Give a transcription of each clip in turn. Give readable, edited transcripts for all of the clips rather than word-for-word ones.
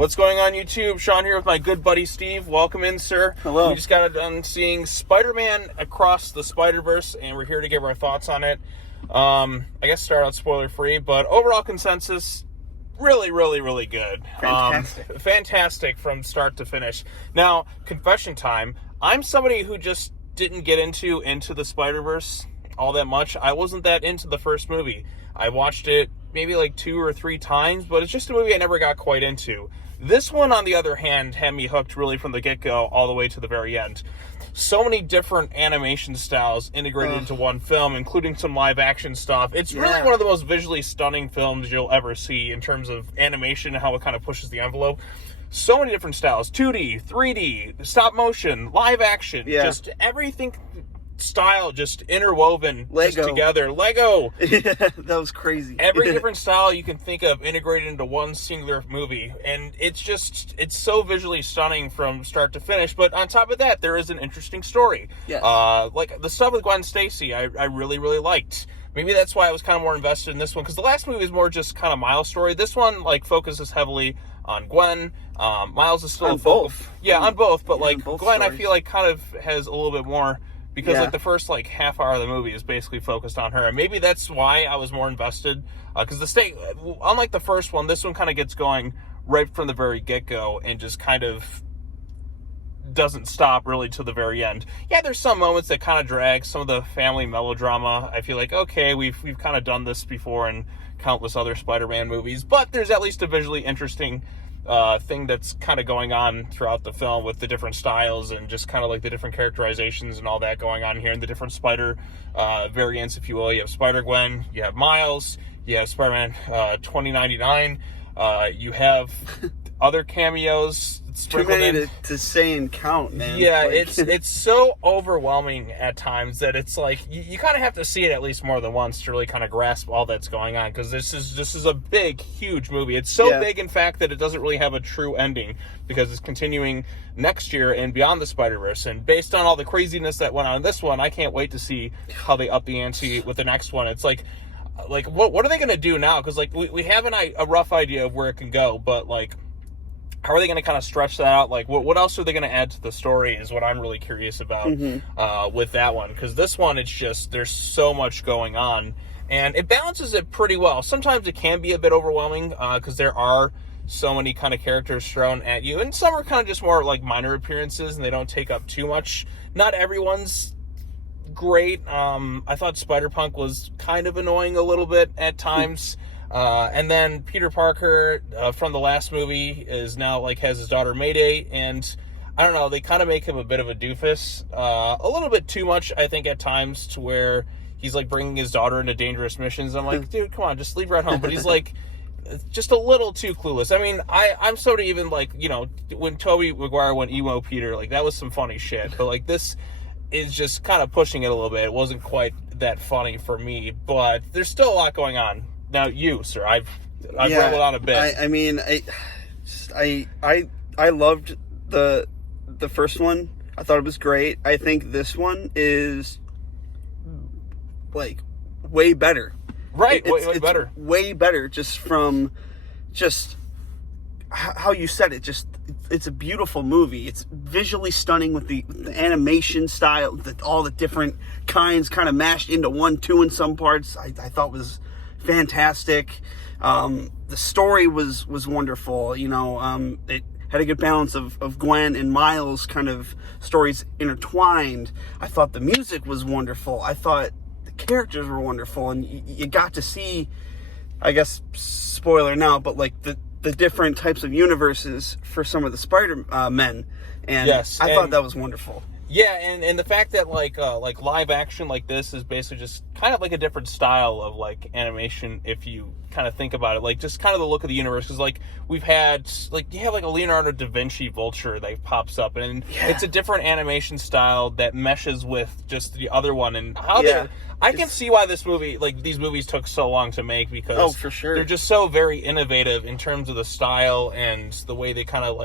What's going on, YouTube? Sean here with my good buddy Steve. Welcome in, sir. Hello. We just got done seeing Spider-Man Across the Spider-Verse, and we're here to give our thoughts on it. I guess start out spoiler-free, but overall consensus, really good. Fantastic. Fantastic from start to finish. Now, confession time. I'm somebody who just didn't get into the Spider-Verse all that much. I wasn't that into the first movie. I watched it maybe like 2 or 3 times, but it's just a movie I never got quite into. This one, on the other hand, had me hooked really from the get-go all the way to the very end. So many different animation styles integrated into one film, including some live-action stuff. It's really one of the most visually stunning films you'll ever see in terms of animation and how it kind of pushes the envelope. So many different styles. 2D, 3D, stop motion, live action. Just everything style just interwoven just together. Lego. Yeah, that was crazy. Every different style you can think of integrated into one singular movie. And it's so visually stunning from start to finish. But on top of that, there is an interesting story. Yes. Like the stuff with Gwen Stacy, I really liked. Maybe that's why I was kind of more invested in this one, because the last movie was more just kind of Miles' story. This one focuses heavily on Gwen. Miles is still on both. On both. But Gwen, stories. I feel like kind of has a little bit more, because the first half hour of the movie is basically focused on her, and maybe that's why I was more invested. Because unlike the first one, this one kind of gets going right from the very get-go and just kind of doesn't stop really till the very end. Yeah, there's some moments that kind of drag. Some of the family melodrama, I feel like, okay, we've kind of done this before in countless other Spider-Man movies, but there's at least a visually interesting thing that's kind of going on throughout the film with the different styles and just kind of like the different characterizations and all that going on here, and the different Spider variants, if you will. You have Spider-Gwen, you have Miles, you have Spider-Man 2099, you have other cameos sprinkled in. Too many to say and count, man. Yeah, it's so overwhelming at times that it's like you kind of have to see it at least more than once to really kind of grasp all that's going on, because this is a big, huge movie. It's so big, in fact, that it doesn't really have a true ending, because it's continuing next year and beyond the Spider-Verse. And based on all the craziness that went on in this one, I can't wait to see how they up the ante with the next one. It's like what are they going to do now? Because we have a rough idea of where it can go, but how are they going to kind of stretch that out? What else are they going to add to the story is what I'm really curious about with that one. Because this one, it's just, there's so much going on. And it balances it pretty well. Sometimes it can be a bit overwhelming because there are so many kind of characters thrown at you. And some are kind of just more minor appearances, and they don't take up too much. Not everyone's great. I thought Spider-Punk was kind of annoying a little bit at times. And then Peter Parker from the last movie is now has his daughter Mayday, and I don't know, they kind of make him a bit of a doofus, a little bit too much, I think, at times, to where he's bringing his daughter into dangerous missions. I'm like, dude, come on, just leave her at home. But he's just a little too clueless. I mean, I'm sort of even when Tobey Maguire went emo Peter, that was some funny shit. But this is just kind of pushing it a little bit. It wasn't quite that funny for me, but there's still a lot going on. Now, you, sir, I've rambled on a bit. I mean, I loved the first one. I thought it was great. I think this one is way better. Right, way better. Way better, just from how you said it. It's a beautiful movie. It's visually stunning with the animation style, all the different kinds kind of mashed into one, two in some parts. I thought was fantastic. The story was wonderful. It had a good balance of Gwen and Miles kind of stories intertwined. I thought the music was wonderful. I thought the characters were wonderful, and you got to see, I guess, spoiler now, but the different types of universes for some of the Spider-Men, and I thought that was wonderful. Yeah, and the fact that live action like this is basically just kind of a different style of animation, if you kind of think about it, just kind of the look of the universe. Because we've had you have a Leonardo da Vinci vulture that pops up, and it's a different animation style that meshes with just the other one, and how I can see why this movie these movies took so long to make, because for sure, they're just so very innovative in terms of the style and the way they kind of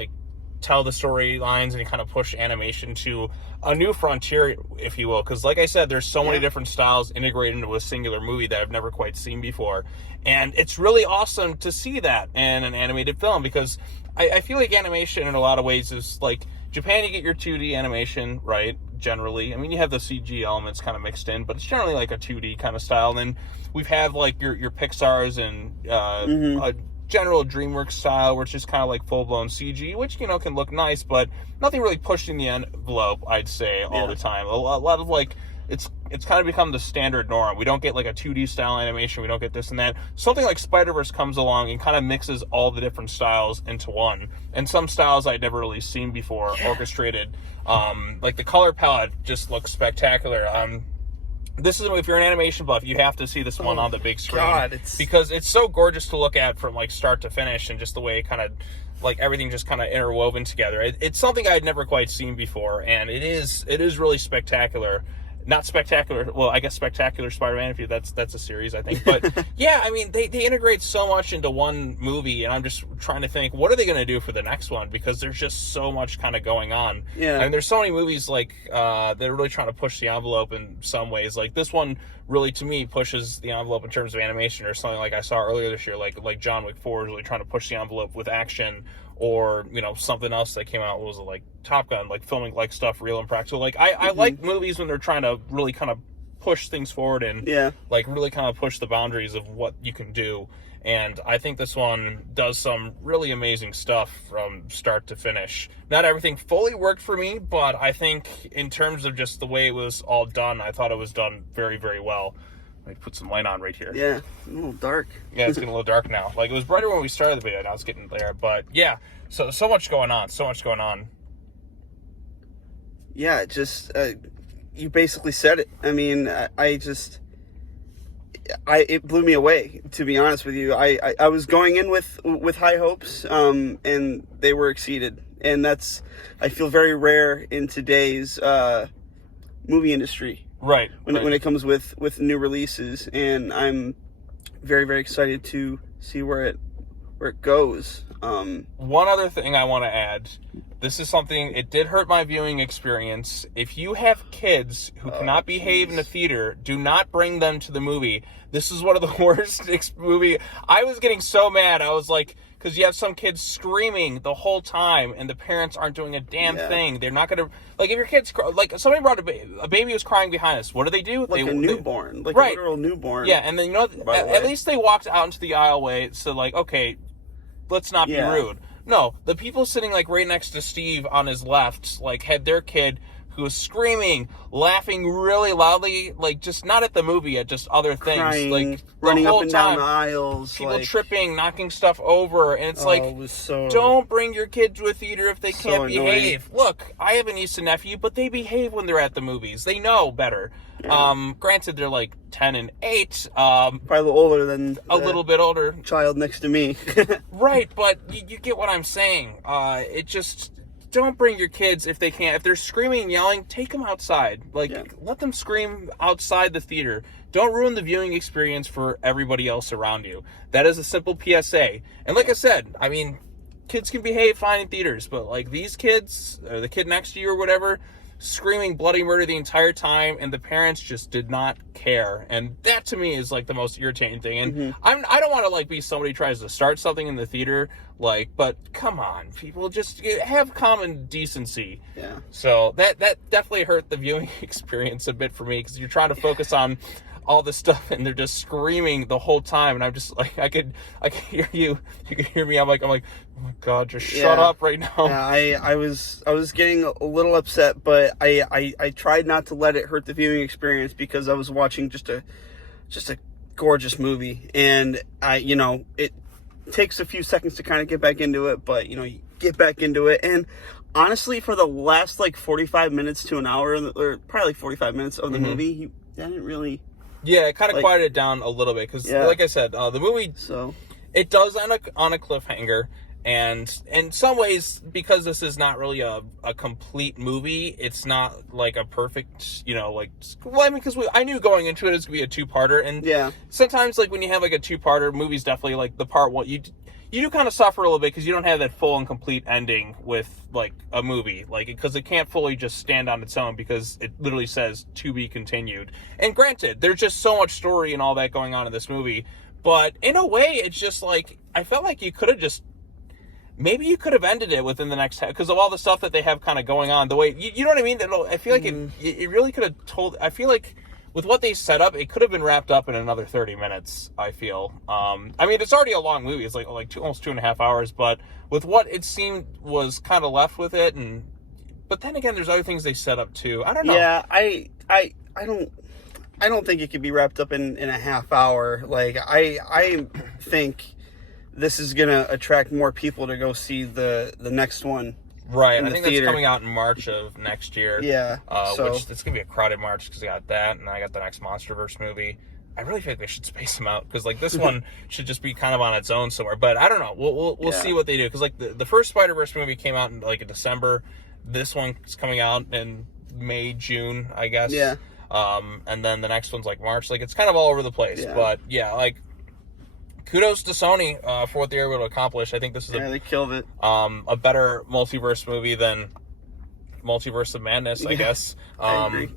tell the storylines and you kind of push animation to a new frontier, if you will. Because like I said, there's so many different styles integrated into a singular movie that I've never quite seen before. And it's really awesome to see that in an animated film, because I feel like animation in a lot of ways is like, Japan, you get your 2D animation, right, generally. I mean, you have the CG elements kind of mixed in, but it's generally like a 2D kind of style. And then we've had like your Pixar's and a general DreamWorks style, which is kind of like full-blown CG, which, you know, can look nice, but nothing really pushing the envelope, I'd say, all the time. A lot of like, it's kind of become the standard norm. We don't get like a 2D style animation. We don't get this and that. Something like Spider-Verse comes along and kind of mixes all the different styles into one. And some styles I'd never really seen before orchestrated. Like the color palette just looks spectacular. This is, if you're an animation buff, you have to see this one on the big screen. Because it's so gorgeous to look at from like start to finish, and just the way it kind of, like everything just kind of interwoven together. It's something I'd never quite seen before, and it is really spectacular. Not spectacular. Well, I guess Spectacular Spider-Man, if you, that's a series, I think. But yeah, I mean, they integrate so much into one movie, and I'm just trying to think, what are they going to do for the next one? Because there's just so much kind of going on. Yeah. And there's so many movies like that are really trying to push the envelope in some ways. Like this one really, to me, pushes the envelope in terms of animation, or something like I saw earlier this year, like John Wick 4 is really trying to push the envelope with action. Or, you know, something else that came out was like Top Gun, like filming like stuff real and practical. Like I like movies when they're trying to really kind of push things forward and like really kind of push the boundaries of what you can do. And I think this one does some really amazing stuff from start to finish. Not everything fully worked for me, but I think in terms of just the way it was all done, I thought it was done very, very well. Let me put some light on right here. Yeah, a little dark. Yeah, it's getting a little dark now. Like, it was brighter when we started the video, now it's getting there. But, yeah, so much going on. So much going on. Yeah, it just, you basically said it. I mean, it blew me away, to be honest with you. I was going in with high hopes, and they were exceeded. And that's, I feel, very rare in today's movie industry. Right. When it comes with new releases, and I'm very, very excited to see where it goes. One other thing I want to add. This is something, it did hurt my viewing experience. If you have kids who cannot behave in the theater, do not bring them to the movie. This is one of the worst movie. I was getting so mad. I was like, because you have some kids screaming the whole time, and the parents aren't doing a damn thing. They're not going to, like, if your kids, like, somebody brought a baby was crying behind us. What do? Like a newborn. Like a literal newborn. Yeah, and then, you know, at least they walked out into the aisleway, so, like, okay, let's not be rude. No, the people sitting, like, right next to Steve on his left, like, had their kid who was screaming, laughing really loudly, like, just not at the movie, at just other things. Crying, like, running up and down the aisles. People tripping, knocking stuff over, and it's don't bring your kid to a theater if they can't behave. Look, I have a niece and nephew, but they behave when they're at the movies. They know better. Yeah. Granted, they're like 10 and 8. Probably a little older than a little bit older. Child next to me. Right, but you get what I'm saying. It just, don't bring your kids if they can't. If they're screaming and yelling, take them outside. Let them scream outside the theater. Don't ruin the viewing experience for everybody else around you. That is a simple PSA. And like I said, I mean, kids can behave fine in theaters, but like these kids, or the kid next to you or whatever, screaming bloody murder the entire time, and the parents just did not care. And that to me is like the most irritating thing. And I don't want to like be somebody who tries to start something in the theater, like, but come on, people, just have common decency. Yeah. So that definitely hurt the viewing experience a bit for me, because you're trying to focus on all this stuff and they're just screaming the whole time, and I'm just like, I could hear you could hear me. I'm like, oh my god, just shut up right now. Yeah, I was getting a little upset, but I tried not to let it hurt the viewing experience, because I was watching just a gorgeous movie, and it takes a few seconds to kind of get back into it, but you get back into it. And honestly, for the last like 45 minutes to an hour, or probably like 45 minutes of the movie, I didn't really. Yeah, it kind of quieted down a little bit, because, like I said, the movie, it does end on a cliffhanger, and in some ways, because this is not really a complete movie, it's not like a perfect, because I knew going into it was going to be a two-parter, and sometimes, like, when you have, like, a two-parter, movies definitely, like, the part one, you do kind of suffer a little bit because you don't have that full and complete ending with like a movie, like because it can't fully just stand on its own because it literally says to be continued. And granted, there's just so much story and all that going on in this movie, but in a way, it's just like I felt like you could have just. Maybe you could have ended it within the next because of all the stuff that they have kind of going on. The way you know what I mean? I feel like it really could have told. I feel like with what they set up, it could have been wrapped up in another 30 minutes. I feel. I mean, it's already a long movie. It's like almost 2.5 hours. But with what it seemed was kind of left with it, but then again, there's other things they set up too. I don't know. Yeah, I don't think it could be wrapped up in a half hour. Like I think. This is going to attract more people to go see the next one. Right. I think that's coming out in March of next year. Yeah. Which it's going to be a crowded March because I got that and I got the next Monsterverse movie. I really feel like they should space them out because like this one should just be kind of on its own somewhere. But I don't know. We'll see what they do because like the first Spider-Verse movie came out in like in December. This one's coming out in May, June, I guess. Yeah. And then the next one's like March. Like it's kind of all over the place. Yeah. But yeah, like. Kudos to Sony for what they were able to accomplish. I think this is they killed it. A better multiverse movie than Multiverse of Madness, I guess. I agree.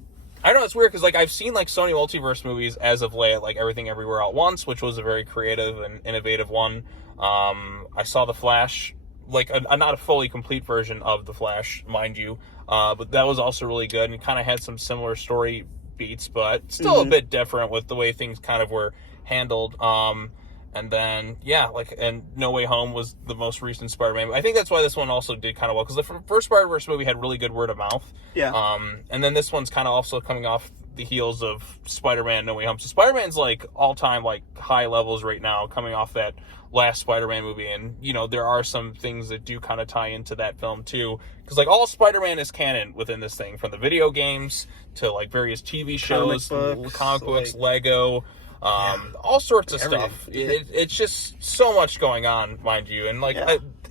I know it's weird because like I've seen like Sony multiverse movies as of late, like Everything Everywhere All at Once, which was a very creative and innovative one. I saw The Flash, like not a fully complete version of The Flash, mind you, but that was also really good and kind of had some similar story beats, but still a bit different with the way things kind of were handled. And then, and No Way Home was the most recent Spider-Man. I think that's why this one also did kind of well, because the first Spider-Verse movie had really good word of mouth. Yeah. And then this one's kind of also coming off the heels of Spider-Man No Way Home. So Spider-Man's like all-time like high levels right now, coming off that last Spider-Man movie. And, you know, there are some things that do kind of tie into that film too. Because like all Spider-Man is canon within this thing, from the video games to like various TV shows, comic books, Lego. All sorts of stuff. It's just so much going on, mind you, and like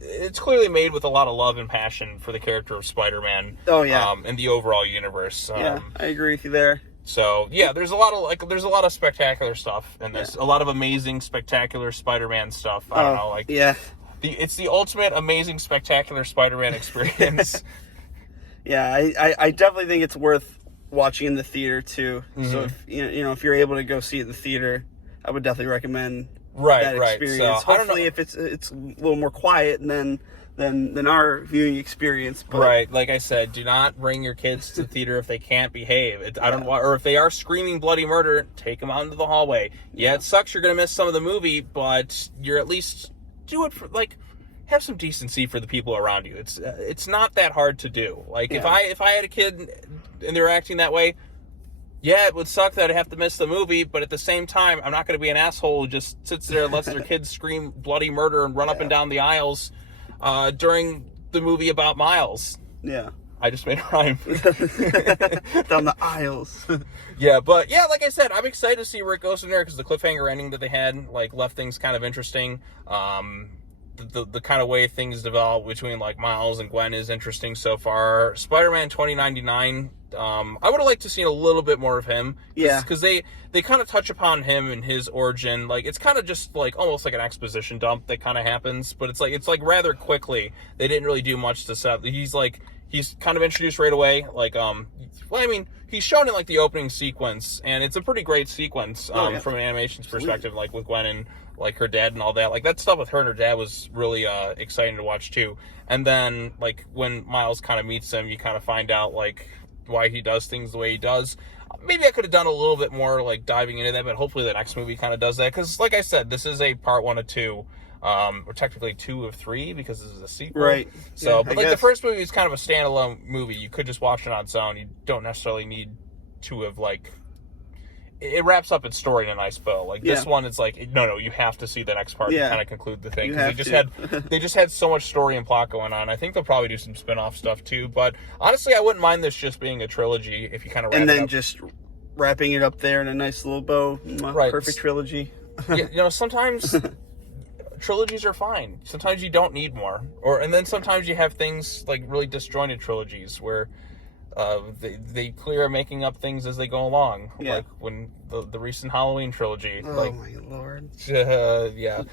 it's clearly made with a lot of love and passion for the character of Spider-Man. Oh yeah, and the overall universe. I agree with you there. So yeah, there's a lot of spectacular stuff in this. A lot of amazing, spectacular Spider-Man stuff. I don't know, it's the ultimate amazing, spectacular Spider-Man experience. I definitely think it's worth watching in the theater too. So if if you're able to go see it in the theater, I would definitely recommend that experience. So, hopefully if it's a little more quiet than our viewing experience. But. Right, like I said, do not bring your kids to the theater if they can't behave. Or if they are screaming bloody murder, take them out into the hallway. Yeah, it sucks you're gonna miss some of the movie, but you're at least do it for like. Have some decency for the people around you. It's not that hard to do. Like if I had a kid and they were acting that way, it would suck that I'd have to miss the movie. But at the same time, I'm not going to be an asshole who just sits there and lets their kids scream bloody murder and run up and down the aisles during the movie about Miles. Yeah, I just made a rhyme. Down the aisles. But like I said, I'm excited to see where it goes from there because the cliffhanger ending that they had like left things kind of interesting. The kind of way things develop between like Miles and Gwen is interesting so far. Spider-Man 2099, I would have liked to see a little bit more of him. Because they kind of touch upon him and his origin. Like it's kind of just like almost like an exposition dump that kind of happens, but it's like rather quickly. They didn't really do much to set up. He's kind of introduced right away. Like he's shown in like the opening sequence, and it's a pretty great sequence from an animations perspective, like with Gwen and like her dad and all that. Like that stuff with her and her dad was really exciting to watch too. And then like when Miles kind of meets him, you kind of find out like why he does things the way he does. Maybe I could have done a little bit more like diving into that, but hopefully the next movie kind of does that. Because like I said, this is a part 1 of 2. Or technically 2 of 3 because this is a sequel. Right. So, but like the first movie is kind of a standalone movie. You could just watch it on its own. You don't necessarily need to have like. It wraps up its story in a nice bow. Like this one, it's like no, you have to see the next part to kind of conclude the thing. Because they just had so much story and plot going on. I think they'll probably do some spin-off stuff too. But honestly, I wouldn't mind this just being a trilogy if you kind of wrap it up. And then just wrapping it up there in a nice little bow. Perfect trilogy. Sometimes. Trilogies are fine. Sometimes you don't need more, and then sometimes you have things like really disjointed trilogies where They clearly are making up things as they go along. Yeah. Like when the recent Halloween trilogy. Oh like, my lord. Yeah.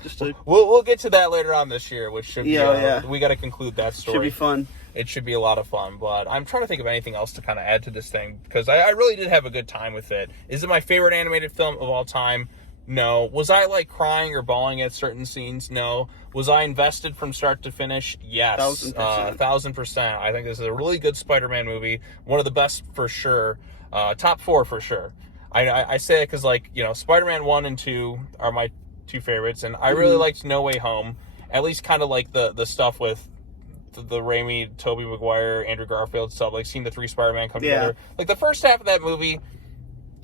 We'll get to that later on this year, which should be we got to conclude that story. Should be fun. It should be a lot of fun, but I'm trying to think of anything else to kind of add to this thing, because I really did have a good time with it. Is it my favorite animated film of all time? No. Was I like crying or bawling at certain scenes? No. Was I invested from start to finish? Yes. 1000%. 1000%. I think this is a really good Spider-Man movie. One of the best for sure. Top 4 for sure. I say it because, like, you know, Spider-Man 1 and 2 are my 2 favorites, and I really liked No Way Home. At least kind of like the stuff with the Raimi, Tobey Maguire, Andrew Garfield stuff, like seeing the 3 Spider-Man come together. Like the first half of that movie,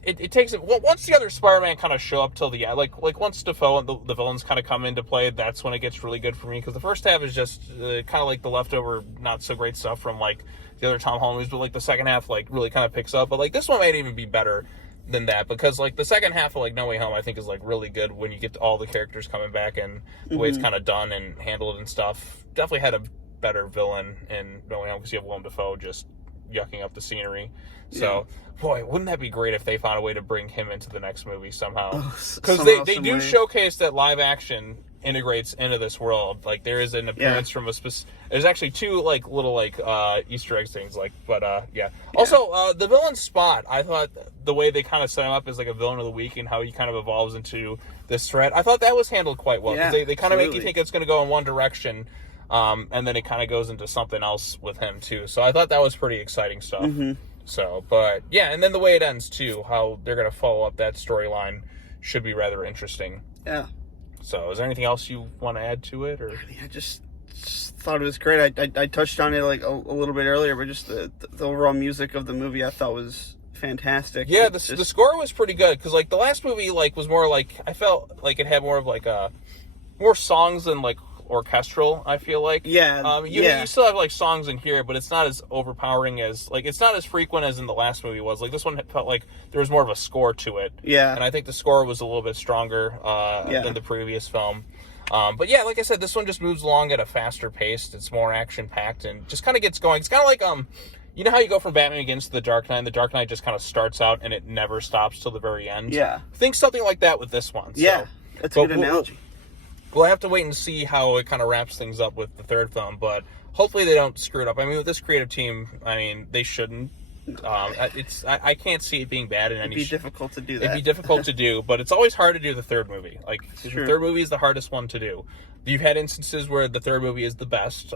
it takes it. Once the other Spider-Man kind of show up till the end, like once Dafoe and the villains kind of come into play, that's when it gets really good for me. Because the first half is just kind of like the leftover, not so great stuff from like the other Tom Holland movies, but like the second half like really kind of picks up. But like this one might even be better than that, because like the second half of like No Way Home I think is like really good when you get to all the characters coming back, and the way it's kind of done and handled and stuff. Definitely had a better villain in No Way Home because you have Willem Dafoe just yucking up the scenery. So, boy, wouldn't that be great if they found a way to bring him into the next movie somehow? Because they do showcase that live action integrates into this world. Like, there is an appearance from a specific... There's actually 2, like, little, like, Easter eggs things, like, but, yeah. Also, the villain Spot, I thought the way they kind of set him up as, like, a villain of the week and how he kind of evolves into this threat, I thought that was handled quite well. Because they kind of make you think it's going to go in one direction, and then it kind of goes into something else with him, too. So I thought that was pretty exciting stuff. So, but, yeah, and then the way it ends, too, how they're going to follow up that storyline should be rather interesting. Yeah. So, is there anything else you want to add to it? Or I just thought it was great. I touched on it like a little bit earlier, but just the overall music of the movie I thought was fantastic. Yeah, the score was pretty good, because like the last movie like was more like, I felt like it had more of like more songs than like orchestral, I feel like. You still have like songs in here, but it's not as overpowering as, like, it's not as frequent as in the last movie was. Like this one felt like there was more of a score to it. And I think the score was a little bit stronger than the previous film. But yeah, like I said, this one just moves along at a faster pace. It's more action packed and just kind of gets going. It's kind of like you know how you go from Batman Begins to The Dark Knight? The Dark Knight just kind of starts out and it never stops till the very end. Think something like that with this one. So. That's a good analogy. We'll have to wait and see how it kind of wraps things up with the third film, but hopefully they don't screw it up. I mean, with this creative team, I mean, they shouldn't. I can't see it being bad in any... It'd be difficult to do that. It'd be difficult to do, but it's always hard to do the third movie. Like, the third movie is the hardest one to do. You've had instances where the third movie is the best.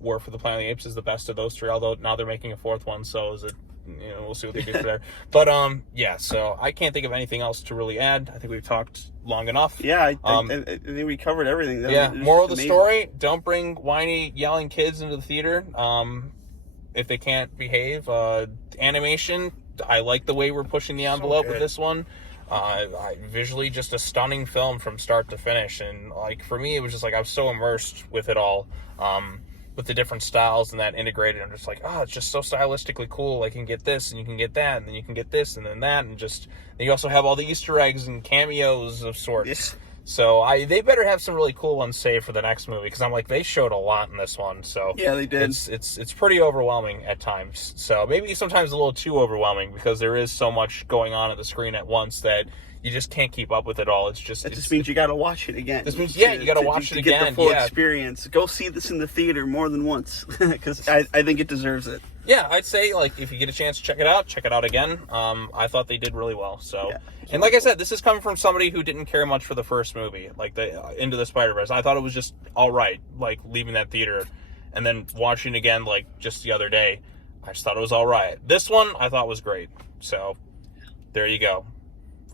War for the Planet of the Apes is the best of those 3, although now they're making a 4th one, so is it... You know, we'll see what they do for there. But, yeah, so I can't think of anything else to really add. I think we've talked long enough. Yeah, I think we covered everything. Moral of the story, don't bring whiny, yelling kids into the theater if they can't behave. Animation, I like the way we're pushing the envelope with this one. Visually, just a stunning film from start to finish. And, like, for me, it was just like I was so immersed with it all. With the different styles and that integrated, I'm just like, oh, it's just so stylistically cool. I can get this, and you can get that, and then you can get this, and then that, and just... And you also have all the Easter eggs and cameos of sorts. So they better have some really cool ones saved for the next movie, because I'm like, they showed a lot in this one. So yeah, they did. It's pretty overwhelming at times. So maybe sometimes a little too overwhelming, because there is so much going on the screen at once that you just can't keep up with it all. It just means you got to watch it again. This means you got to watch it again to get the full experience. Go see this in the theater more than once, because I think it deserves it. Yeah, I'd say, like, if you get a chance to check it out again. I thought they did really well. So, and like I said, this is coming from somebody who didn't care much for the first movie, like the Into the Spider-Verse. I thought it was just all right, like leaving that theater, and then watching it again, like just the other day. I just thought it was all right. This one I thought was great. So, there you go.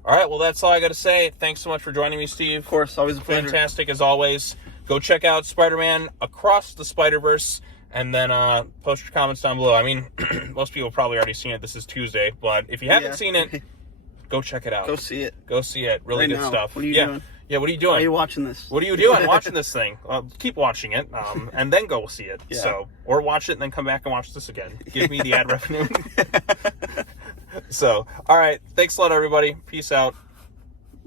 All right, well, that's all I got to say. Thanks so much for joining me, Steve. Of course, always a pleasure. Fantastic as always. Go check out Spider-Man Across the Spider-Verse, and then post your comments down below. I mean, most people have probably already seen it. This is Tuesday, but if you haven't seen it, go check it out. Go see it. Go see it. Really good stuff. What are you doing? Yeah, what are you doing? Why are you watching this? What are you doing watching this thing? Keep watching it, and then go see it. So, or watch it and then come back and watch this again. Give me the ad revenue. So, all right. Thanks a lot, everybody. Peace out.